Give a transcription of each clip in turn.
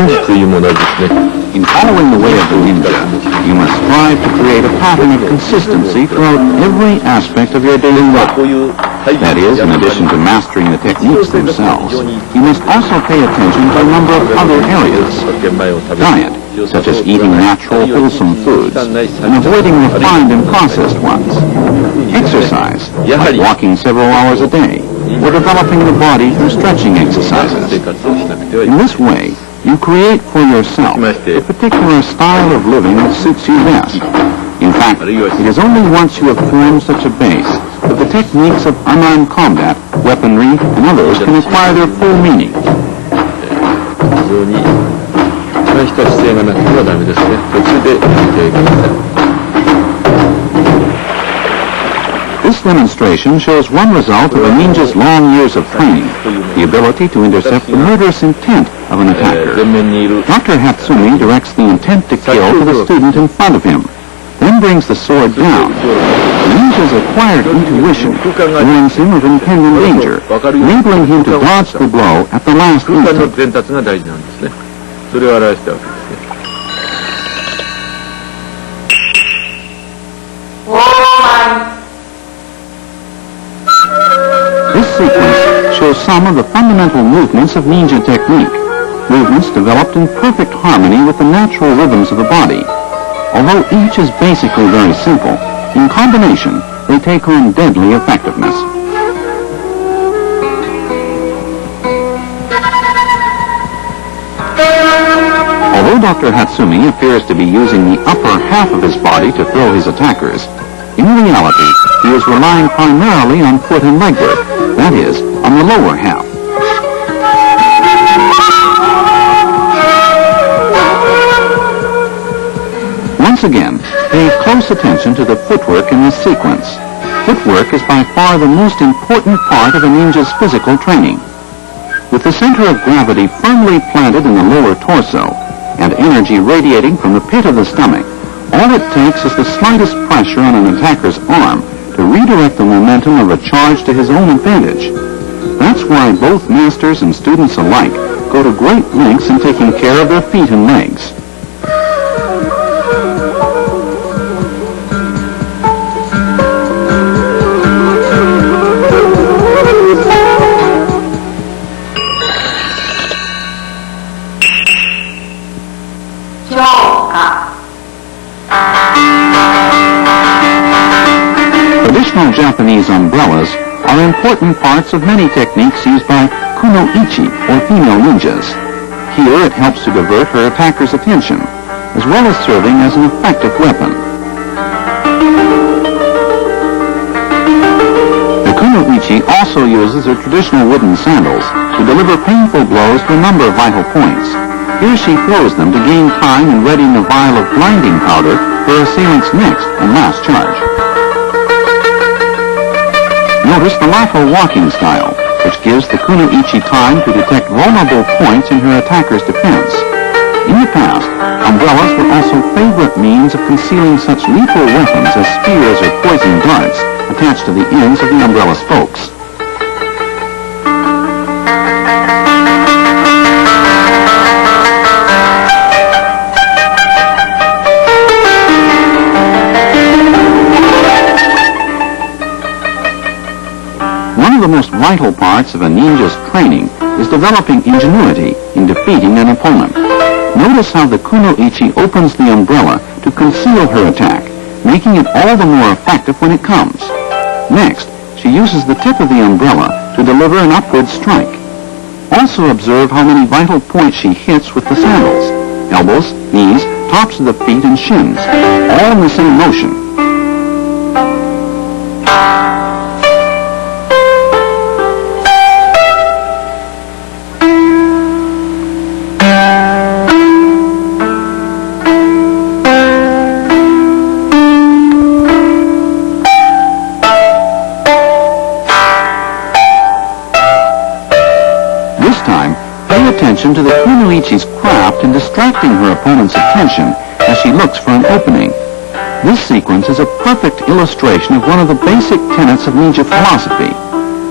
In following the way of the ninja, you must strive to create a pattern of consistency throughout every aspect of your daily life. That is, in addition to mastering the techniques themselves, you must also pay attention to a number of other areas. Diet, such as eating natural, wholesome foods, and avoiding refined and processed ones. Exercise, like walking several hours a day, or developing the body through stretching exercises. In this way, you create for yourself a particular style of living that suits you best. In fact, it is only once you have formed such a base that the techniques of unarmed combat, weaponry, and others can acquire their full meaning. This demonstration shows one result of a ninja's long years of training, the ability to intercept the murderous intent of an attacker. Dr. Hatsumi directs the intent to kill to the student in front of him, then brings the sword down. The ninja's acquired intuition warns him of impending danger, enabling him to dodge the blow at the last instant. This sequence shows some of the fundamental movements of ninja technique, movements developed in perfect harmony with the natural rhythms of the body. Although each is basically very simple, in combination they take on deadly effectiveness. Although Dr. Hatsumi appears to be using the upper half of his body to throw his attackers, in reality he is relying primarily on foot and leg work, that is, on the lower half. Once again, pay close attention to the footwork in this sequence. Footwork is by far the most important part of a ninja's physical training. With the center of gravity firmly planted in the lower torso and energy radiating from the pit of the stomach, all it takes is the slightest pressure on an attacker's arm to redirect the momentum of a charge to his own advantage. That's why both masters and students alike go to great lengths in taking care of their feet and legs. Traditional Japanese umbrellas are important parts of many techniques used by kunoichi, or female ninjas. Here it helps to divert her attacker's attention, as well as serving as an effective weapon. The kunoichi also uses her traditional wooden sandals to deliver painful blows to a number of vital points. Here she throws them to gain time in readying a vial of blinding powder for her assailant's next and last charge. Notice the lateral walking style, which gives the kunoichi time to detect vulnerable points in her attacker's defense. In the past, umbrellas were also favorite means of concealing such lethal weapons as spears or poison darts attached to the ends of the umbrella spokes. One of the most vital parts of a ninja's training is developing ingenuity in defeating an opponent. Notice how the kunoichi opens the umbrella to conceal her attack, making it all the more effective when it comes. Next, she uses the tip of the umbrella to deliver an upward strike. Also observe how many vital points she hits with the sandals: elbows, knees, tops of the feet, and shins, all in the same motion. To the kunoichi's craft in distracting her opponent's attention as she looks for an opening. This sequence is a perfect illustration of one of the basic tenets of ninja philosophy,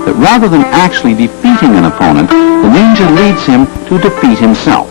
that rather than actually defeating an opponent, the ninja leads him to defeat himself.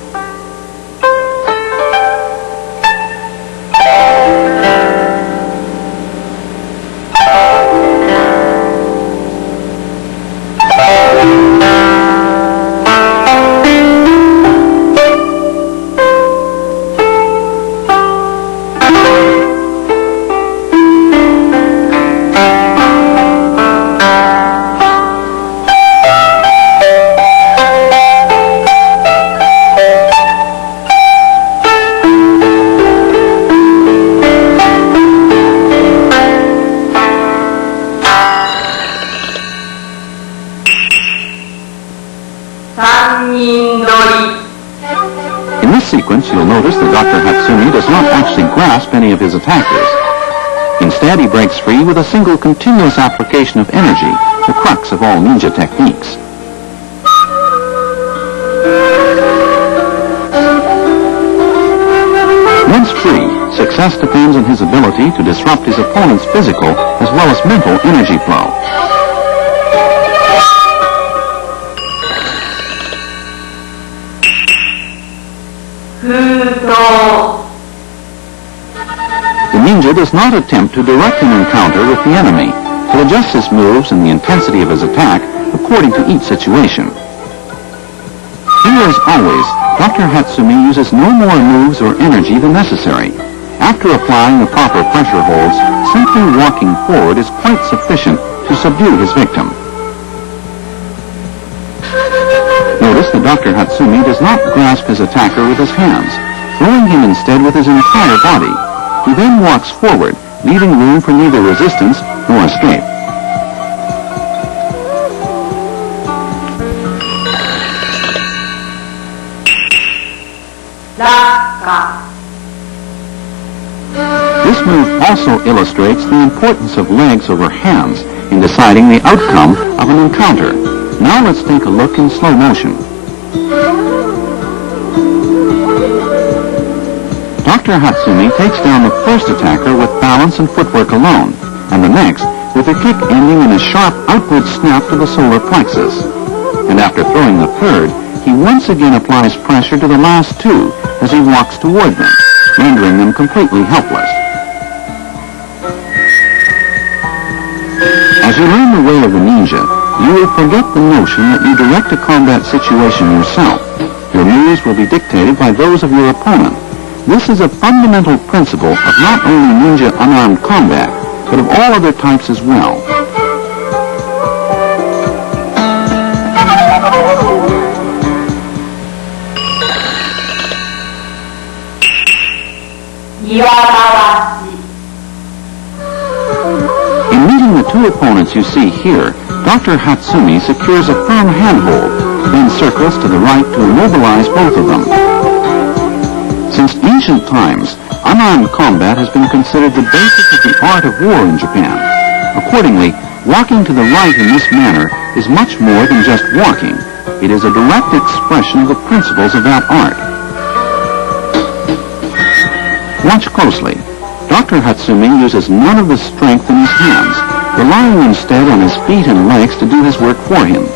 this sequence, you'll notice that Dr. Hatsumi does not actually grasp any of his attackers. Instead, he breaks free with a single continuous application of energy, the crux of all ninja techniques. Once free, success depends on his ability to disrupt his opponent's physical as well as mental energy flow. The ninja does not attempt to direct an encounter with the enemy, but adjusts his moves and the intensity of his attack according to each situation. Here, as always, Dr. Hatsumi uses no more moves or energy than necessary. After applying the proper pressure holds, simply walking forward is quite sufficient to subdue his victim. Notice that Dr. Hatsumi does not grasp his attacker with his hands, throwing him instead with his entire body. He then walks forward, leaving room for neither resistance nor escape. This move also illustrates the importance of legs over hands in deciding the outcome of an encounter. Now let's take a look in slow motion. Dr. Hatsumi takes down the first attacker with balance and footwork alone, and the next with a kick ending in a sharp outward snap to the solar plexus. And after throwing the third, he once again applies pressure to the last two as he walks toward them, rendering them completely helpless. As you learn the way of the ninja, you will forget the notion that you direct a combat situation yourself. Your moves will be dictated by those of your opponent. This is a fundamental principle of not only ninja unarmed combat, but of all other types as well. In meeting the two opponents you see here, Dr. Hatsumi secures a firm handhold, then circles to the right to immobilize both of them. Since ancient times, unarmed combat has been considered the basis of the art of war in Japan. Accordingly, walking to the right in this manner is much more than just walking. It is a direct expression of the principles of that art. Watch closely. Dr. Hatsumi uses none of the strength in his hands, relying instead on his feet and legs to do his work for him.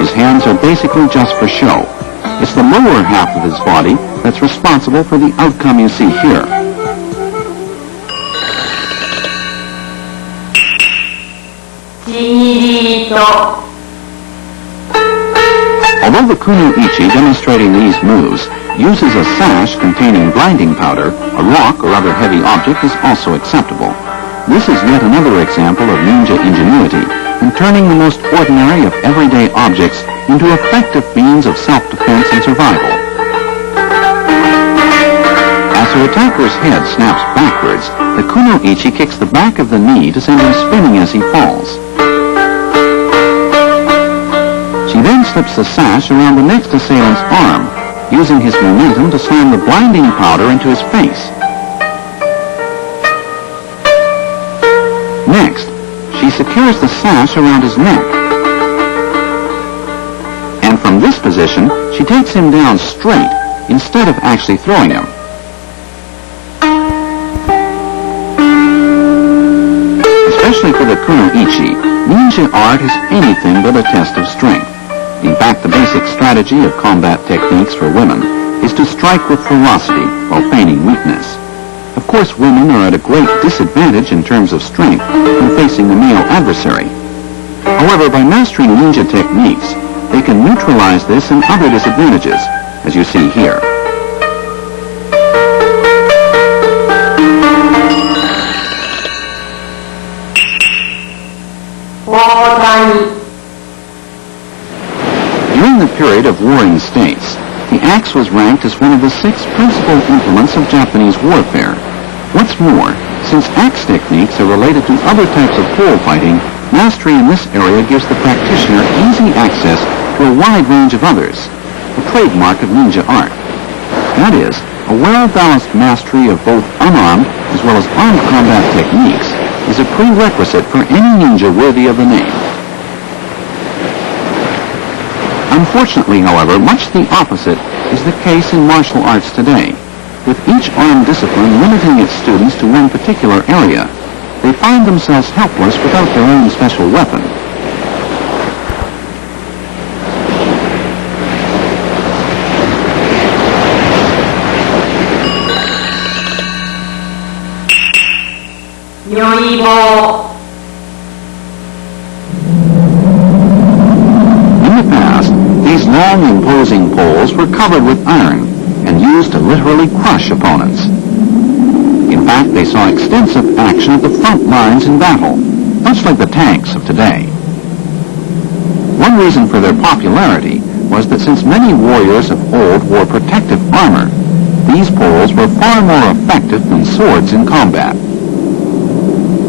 His hands are basically just for show. It's the lower half of his body that's responsible for the outcome you see here. Although the kuno-ichi demonstrating these moves uses a sash containing blinding powder, a rock or other heavy object is also acceptable. This is yet another example of ninja ingenuity in turning the most ordinary of everyday objects into effective means of self-defense and survival. As her attacker's head snaps backwards, the kuno-ichi kicks the back of the knee to send him spinning as he falls. She then slips the sash around the next assailant's arm, using his momentum to slam the blinding powder into his face. Next, she secures the sash around his neck. And from this position, she takes him down straight instead of actually throwing him. Especially for the kuno-ichi, ninja art is anything but a test of strength. In fact, the basic strategy of combat techniques for women is to strike with ferocity while feigning weakness. Of course, women are at a great disadvantage in terms of strength when facing a male adversary. However, by mastering ninja techniques, they can neutralize this and other disadvantages, as you see here. During the period of warring states, the axe was ranked as one of the 6 principal implements of Japanese warfare. What's more, since axe techniques are related to other types of pole fighting, mastery in this area gives the practitioner easy access to a wide range of others, a trademark of ninja art. That is, a well-balanced mastery of both unarmed as well as armed combat techniques is a prerequisite for any ninja worthy of the name. Unfortunately, however, much the opposite is the case in martial arts today. With each armed discipline limiting its students to one particular area, they find themselves helpless without their own special weapon. In the past, these long, imposing poles were covered with iron and used to literally crush opponents. In fact, they saw extensive action at the front lines in battle, much like the tanks of today. One reason for their popularity was that since many warriors of old wore protective armor, these poles were far more effective than swords in combat.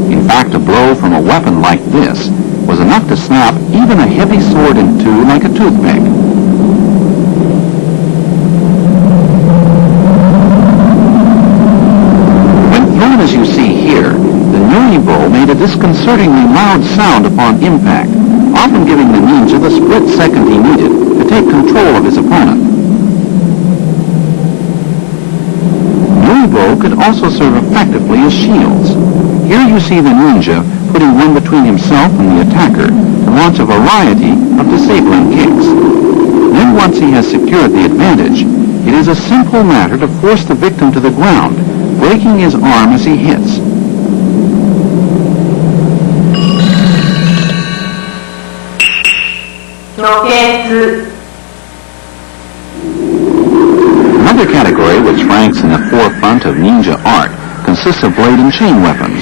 In fact, a blow from a weapon like this was enough to snap even a heavy sword in two like a toothpick. As you see here, the Nyuibo made a disconcertingly loud sound upon impact, often giving the ninja the split second he needed to take control of his opponent. Nyuibo could also serve effectively as shields. Here you see the ninja putting one between himself and the attacker to launch a variety of disabling kicks. Then once he has secured the advantage, it is a simple matter to force the victim to the ground, breaking his arm as he hits. Another category which ranks in the forefront of ninja art consists of blade and chain weapons.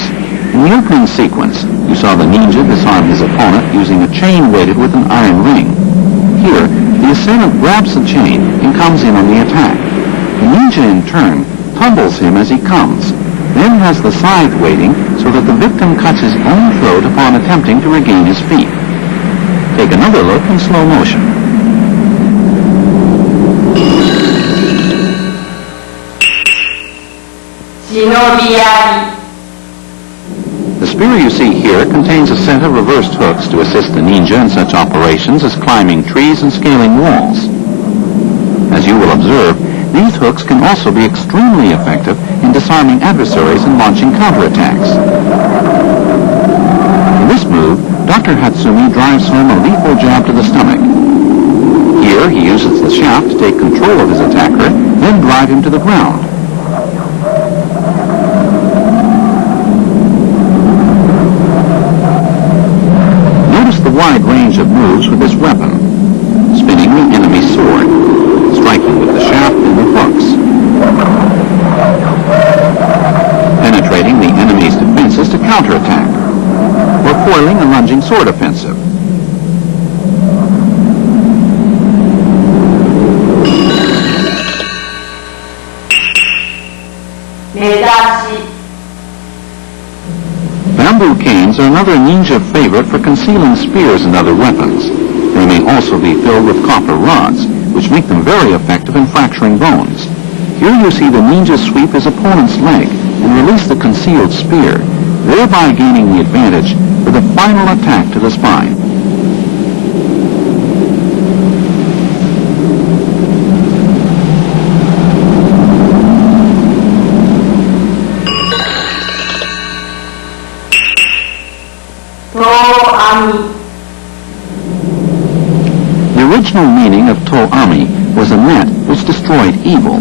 In the opening sequence, you saw the ninja disarm his opponent using a chain weighted with an iron ring. Here, the assailant grabs the chain and comes in on the attack. The ninja, in turn, tumbles him as he comes, then has the scythe waiting so that the victim cuts his own throat upon attempting to regain his feet. Take another look in slow motion. The spear you see here contains a set of reversed hooks to assist the ninja in such operations as climbing trees and scaling walls. As you will observe, these hooks can also be extremely effective in disarming adversaries and launching counterattacks. In this move, Dr. Hatsumi drives home a lethal jab to the stomach. Here, he uses the shaft to take control of his attacker, then drive him to the ground. Notice the wide range of moves with this weapon. Spinning the enemy's sword, striking with the shaft and the hooks, penetrating the enemy's defenses to counterattack, or foiling a lunging sword offensive. Bamboo canes are another ninja favorite for concealing spears and other weapons. They may also be filled with copper rods, which make them very effective in fracturing bones. Here you see the ninja sweep his opponent's leg and release the concealed spear, thereby gaining the advantage for the final attack to the spine. The original meaning of To-Ami was a net which destroyed evil.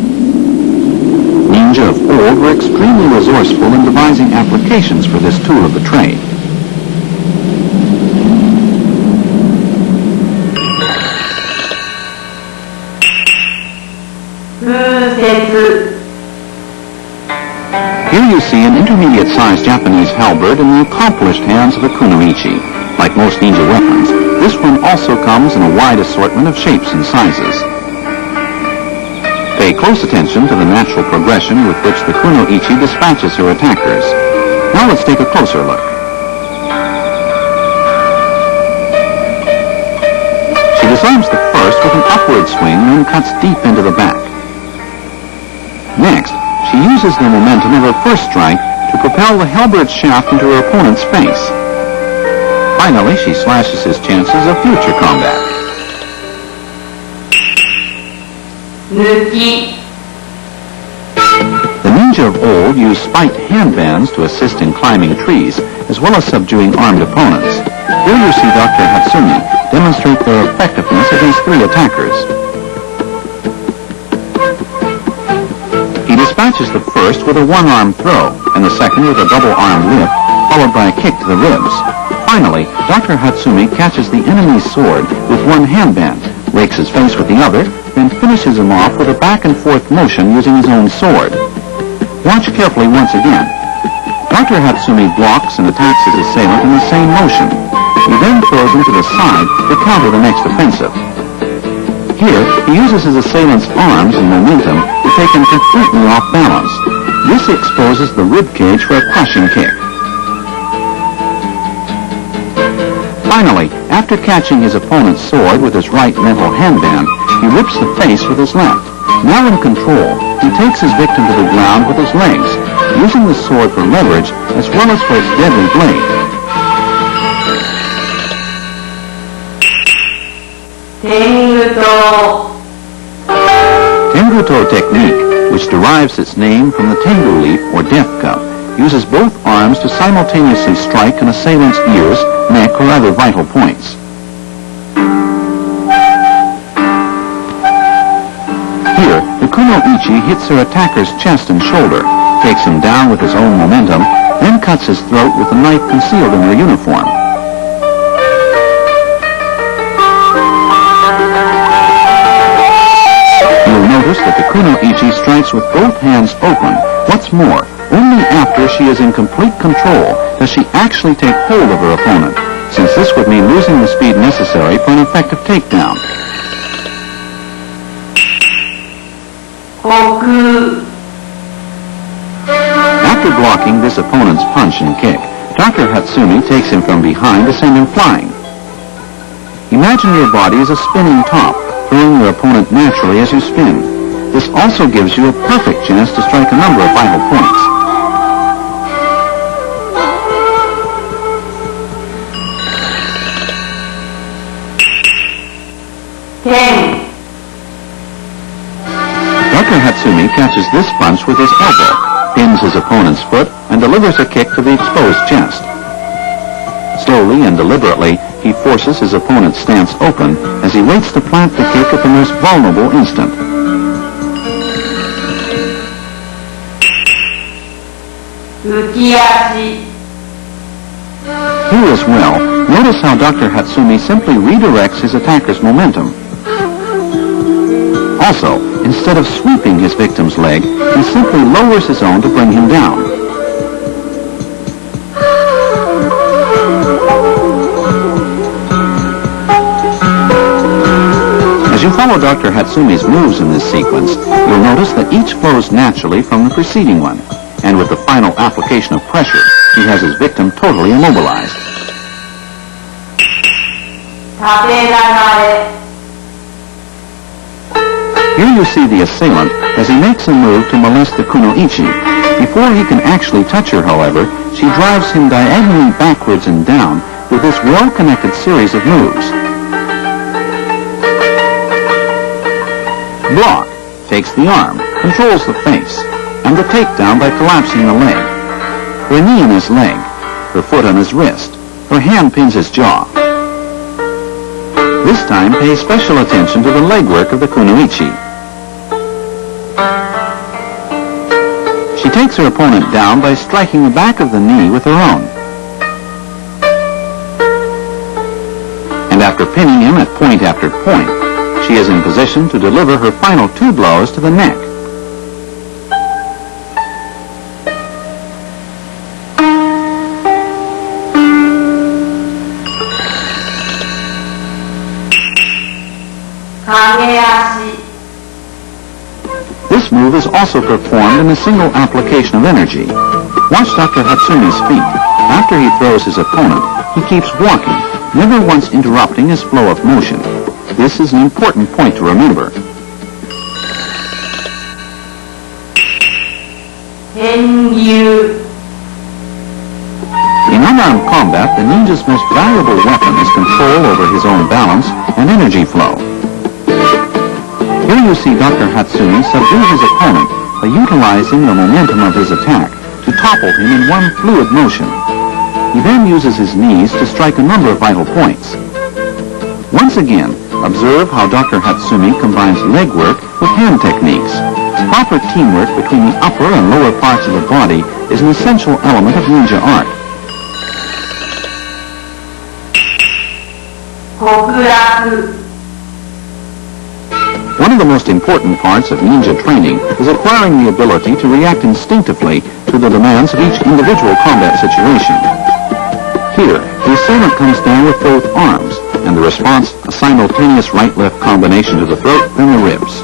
Ninja of old were extremely resourceful in devising applications for this tool of the trade. Here you see an intermediate-sized Japanese halberd in the accomplished hands of a kunoichi. Like most ninja weapons, this one also comes in a wide assortment of shapes and sizes. Pay close attention to the natural progression with which the kunoichi dispatches her attackers. Now let's take a closer look. She disarms the first with an upward swing, then cuts deep into the back. Next, she uses the momentum of her first strike to propel the halberd shaft into her opponent's face. Finally, she slashes his chances of future combat. The ninja of old used spiked handbands to assist in climbing trees, as well as subduing armed opponents. Here you see Dr. Hatsumi demonstrate their effectiveness against 3 attackers. He dispatches the first with a one-arm throw, and the second with a double-arm lift, followed by a kick to the ribs. Finally, Dr. Hatsumi catches the enemy's sword with one handband, rakes his face with the other, then finishes him off with a back-and-forth motion using his own sword. Watch carefully once again. Dr. Hatsumi blocks and attacks his assailant in the same motion. He then throws him to the side to counter the next offensive. Here, he uses his assailant's arms and momentum to take him completely off balance. This exposes the rib cage for a crushing kick. Finally, after catching his opponent's sword with his right mental handband, he rips the face with his left. Now in control, he takes his victim to the ground with his legs, using the sword for leverage as well as for its deadly blade. Tenguto technique, which derives its name from the tengu leaf or death cup, uses both arms to simultaneously strike an assailant's ears, neck, or other vital points. Here, the kuno-ichi hits her attacker's chest and shoulder, takes him down with his own momentum, then cuts his throat with a knife concealed in her uniform. You'll notice that the kuno-ichi strikes with both hands open. What's more, only after she is in complete control does she actually take hold of her opponent, since this would mean losing the speed necessary for an effective takedown. After blocking this opponent's punch and kick, Dr. Hatsumi takes him from behind to send him flying. Imagine your body as a spinning top, throwing your opponent naturally as you spin. This also gives you a perfect chance to strike a number of vital points. Dr. Hatsumi catches this punch with his elbow, pins his opponent's foot, and delivers a kick to the exposed chest. Slowly and deliberately, he forces his opponent's stance open as he waits to plant the kick at the most vulnerable instant. Here as well, notice how Dr. Hatsumi simply redirects his attacker's momentum. Also, instead of sweeping his victim's leg, he simply lowers his own to bring him down. As you follow Dr. Hatsumi's moves in this sequence, you'll notice that each flows naturally from the preceding one, and with the final application of pressure, he has his victim totally immobilized. Here you see the assailant as he makes a move to molest the kuno-ichi. Before he can actually touch her, however, she drives him diagonally backwards and down with this well-connected series of moves. Block takes the arm, controls the face, and the takedown by collapsing the leg. Her knee in his leg, her foot on his wrist, her hand pins his jaw. This time pay special attention to the legwork of the kuno-ichi. She takes her opponent down by striking the back of the knee with her own. And after pinning him at point after point, she is in position to deliver her final 2 blows to the neck. This move is also performed in a single application of energy. Watch Dr. Hatsumi's feet. After he throws his opponent, he keeps walking, never once interrupting his flow of motion. This is an important point to remember. 編入 In unarmed combat, the ninja's most valuable weapon is control over his own balance and energy flow. Here you see Dr. Hatsumi subdue his opponent by utilizing the momentum of his attack to topple him in one fluid motion. He then uses his knees to strike a number of vital points. Once again, observe how Dr. Hatsumi combines leg work with hand techniques. Proper teamwork between the upper and lower parts of the body is an essential element of ninja art. 極楽 One of the most important parts of ninja training is acquiring the ability to react instinctively to the demands of each individual combat situation. Here, the assailant comes down with both arms, and the response a simultaneous right-left combination to the throat, then the ribs.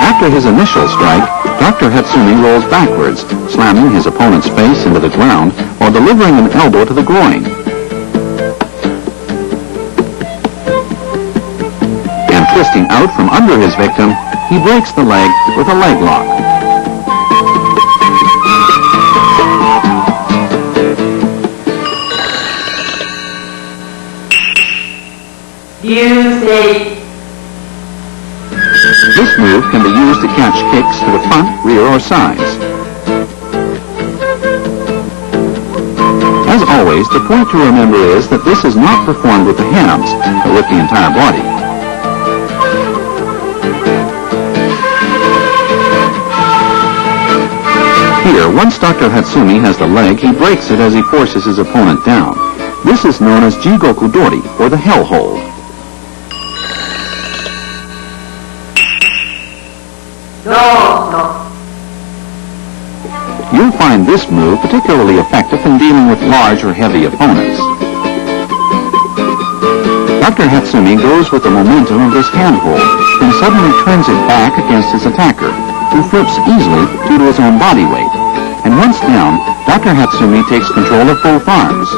After his initial strike, Dr. Hatsumi rolls backwards, slamming his opponent's face into the ground while delivering an elbow to the groin. And twisting out from under his victim, he breaks the leg with a leg lock. This move can be used to catch kicks to the front, rear, or sides. As always, the point to remember is that this is not performed with the hands, but with the entire body. Here, once Dr. Hatsumi has the leg, he breaks it as he forces his opponent down. This is known as Jigoku Dori, or the hell hold. You'll find this move particularly effective in dealing with large or heavy opponents. Dr. Hatsumi goes with the momentum of this handhold, then suddenly turns it back against his attacker, who flips easily due to his own body weight. And once down, Dr. Hatsumi takes control of both arms.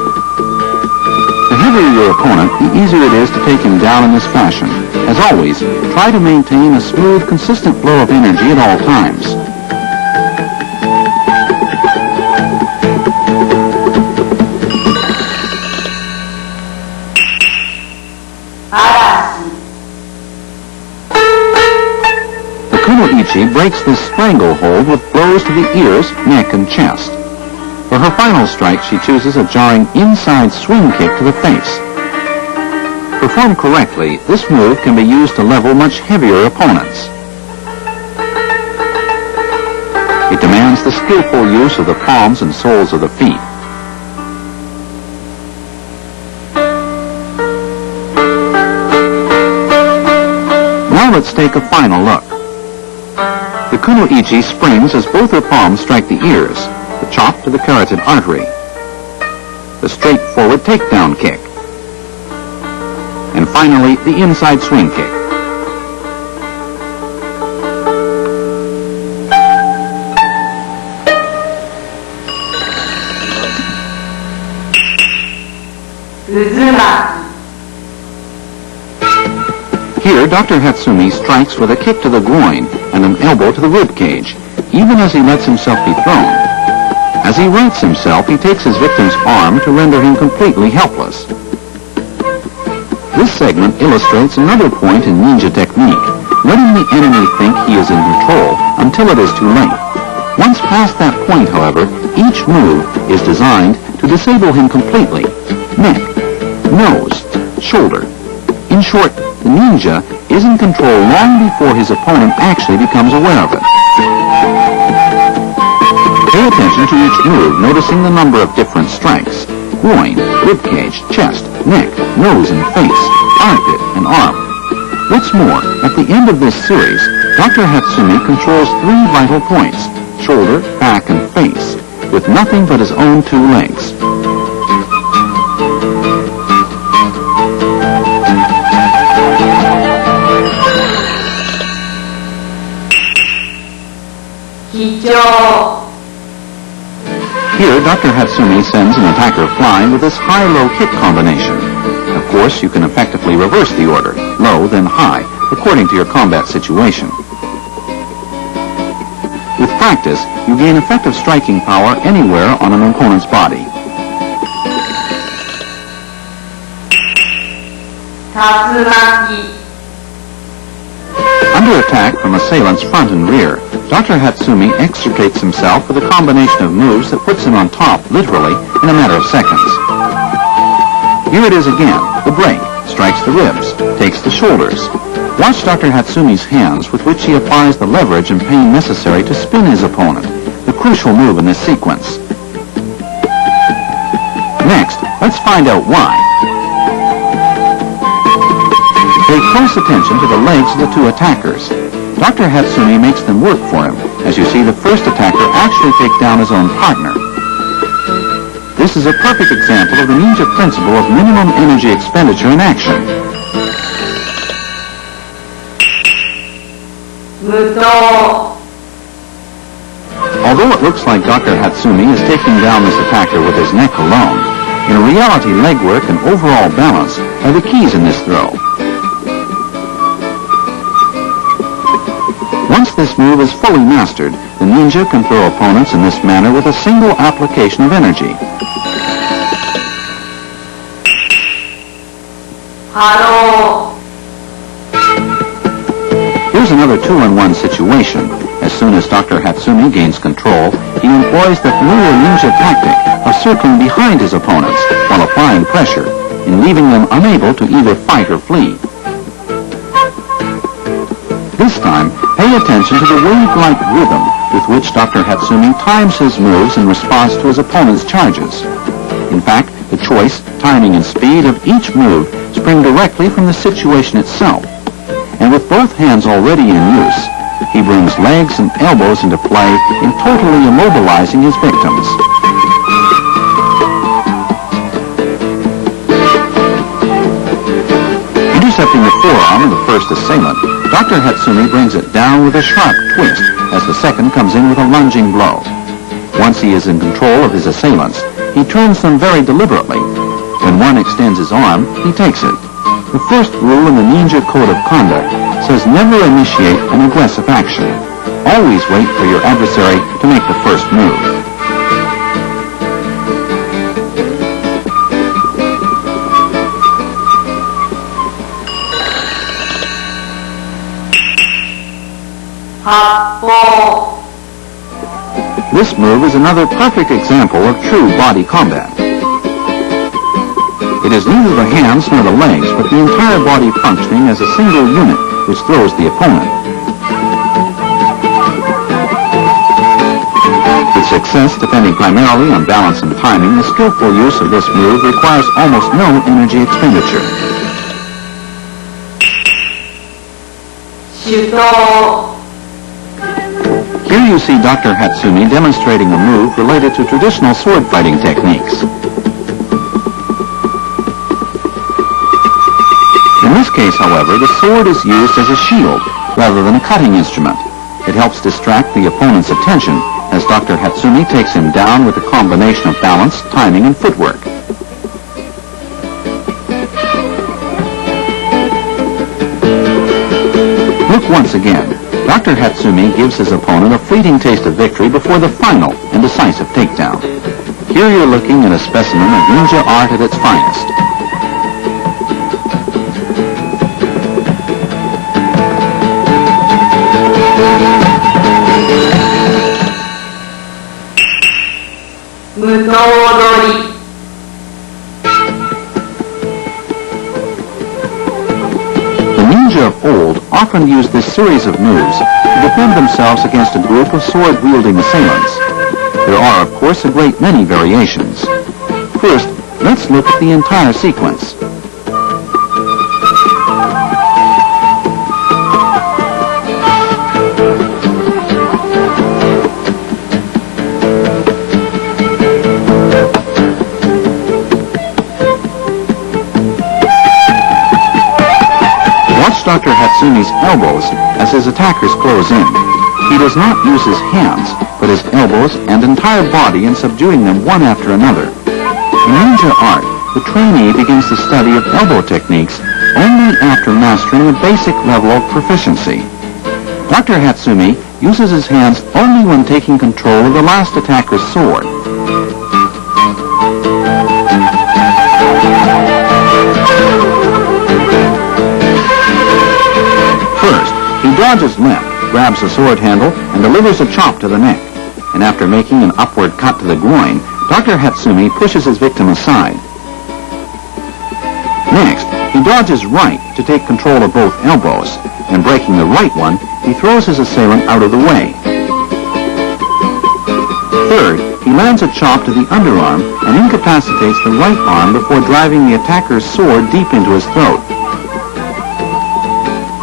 The heavier your opponent, the easier it is to take him down in this fashion. As always, try to maintain a smooth, consistent flow of energy at all times. The kuno-ichi breaks this stranglehold with blows to the ears, neck, and chest. For her final strike, she chooses a jarring inside swing kick to the face. Performed correctly, this move can be used to level much heavier opponents. It demands the skillful use of the palms and soles of the feet. Now let's take a final look. The kuno-ichi springs as both her palms strike the ears, the chop to the carotid artery, the straightforward takedown kick, and finally the inside swing kick. Here, Dr. Hatsumi strikes with a kick to the groin and an elbow to the rib cage, even as he lets himself be thrown. As he rights himself, he takes his victim's arm to render him completely helpless. This segment illustrates another point in ninja technique, letting the enemy think he is in control until it is too late. Once past that point, however, each move is designed to disable him completely. Neck, nose, shoulder. In short, the ninja is in control long before his opponent actually becomes aware of it. Pay attention to each move, noticing the number of different strikes: groin, ribcage, chest, neck, nose and face, armpit, and arm. What's more, at the end of this series, Dr. Hatsumi controls 3 vital points: shoulder, back, and face, with nothing but his own 2 legs. Here, Dr. Hatsumi sends an attacker flying with this high-low kick combination. Of course, you can effectively reverse the order, low then high, according to your combat situation. With practice, you gain effective striking power anywhere on an opponent's body. 竜巻 Under attack from assailants front and rear, Dr. Hatsumi extricates himself with a combination of moves that puts him on top, literally, in a matter of seconds. Here it is again. The break strikes the ribs, takes the shoulders. Watch Dr. Hatsumi's hands, with which he applies the leverage and pain necessary to spin his opponent, the crucial move in this sequence. Next, let's find out why. Pay close attention to the legs of the two attackers. Dr. Hatsumi makes them work for him. As you see, the first attacker actually take down his own partner. This is a perfect example of the ninja principle of minimum energy expenditure in action. 無刀 Although it looks like Dr. Hatsumi is taking down this attacker with his neck alone, in reality, legwork and overall balance are the keys in this throw. Once this move is fully mastered, the ninja can throw opponents in this manner with a single application of energy. 波動 Here's another two-in-one situation. As soon as Dr. Hatsumi gains control, he employs the familiar ninja tactic of circling behind his opponents while applying pressure, and leaving them unable to either fight or flee. This time, pay attention to the wave-like rhythm with which Dr. Hatsumi times his moves in response to his opponent's charges. In fact, the choice, timing, and speed of each move spring directly from the situation itself. And with both hands already in use, he brings legs and elbows into play in totally immobilizing his victims. Intercepting the forearm of the first assailant, Dr. Hatsumi brings it down with a sharp twist as the second comes in with a lunging blow. Once he is in control of his assailants, he turns them very deliberately. When one extends his arm, he takes it. The first rule in the ninja code of conduct says never initiate an aggressive action. Always wait for your adversary to make the first move. Happo This move is another perfect example of true body combat. It is neither the hands nor the legs, but the entire body functioning as a single unit which throws the opponent. With success depending primarily on balance and timing, the skillful use of this move requires almost no energy expenditure. 手刀 Here you see Dr. Hatsumi demonstrating a move related to traditional sword fighting techniques. In this case, however, the sword is used as a shield rather than a cutting instrument. It helps distract the opponent's attention as Dr. Hatsumi takes him down with a combination of balance, timing, and footwork. Look once again. Dr. Hatsumi gives his opponent a fleeting taste of victory before the final and decisive takedown. Here you're looking at a specimen of ninja art at its finest. The ninja of old often used this series of moves to defend themselves against a group of sword-wielding assailants. There are, of course, a great many variations. First, let's look at the entire sequence. Watch Dr. Hatsumi's elbows as his attackers close in. He does not use his hands, but his elbows and entire body in subduing them one after another. In ninja art, the trainee begins the study of elbow techniques only after mastering a basic level of proficiency. Dr. Hatsumi uses his hands only when taking control of the last attacker's sword. First, he dodges left, grabs the sword handle, and delivers a chop to the neck. And after making an upward cut to the groin, Dr. Hatsumi pushes his victim aside. Next, he dodges right to take control of both elbows, and breaking the right one, he throws his assailant out of the way. Third, he lands a chop to the underarm and incapacitates the right arm before driving the attacker's sword deep into his throat.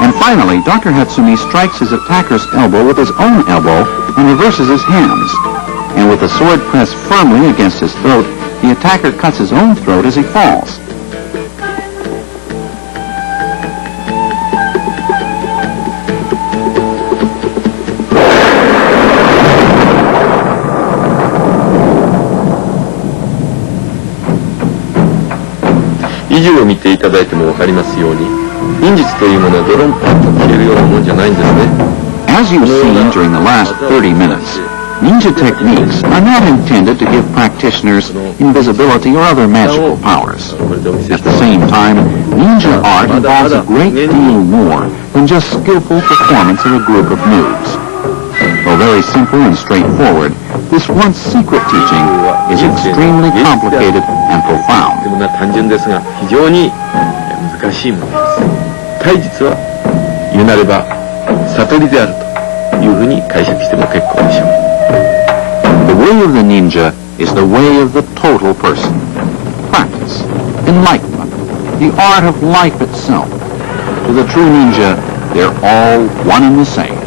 And finally, Dr. Hatsumi strikes his attacker's elbow with his own elbow and reverses his hands. And with the sword pressed firmly against his throat, the attacker cuts his own throat as he falls. As you've seen during the last 30 minutes, ninja techniques are not intended to give practitioners invisibility or other magical powers. At the same time, ninja art involves a great deal more than just skillful performance of a group of moves. Though very simple and straightforward, this once secret teaching is extremely complicated and profound. 単純ですが非常に難しいものです。体実は言うなれば悟りであるというふうに解釈しても結構でしょう。The way of the ninja is the way of the total person. Practice, enlightenment, the art of life itself. To the true ninja, they're all one and the same.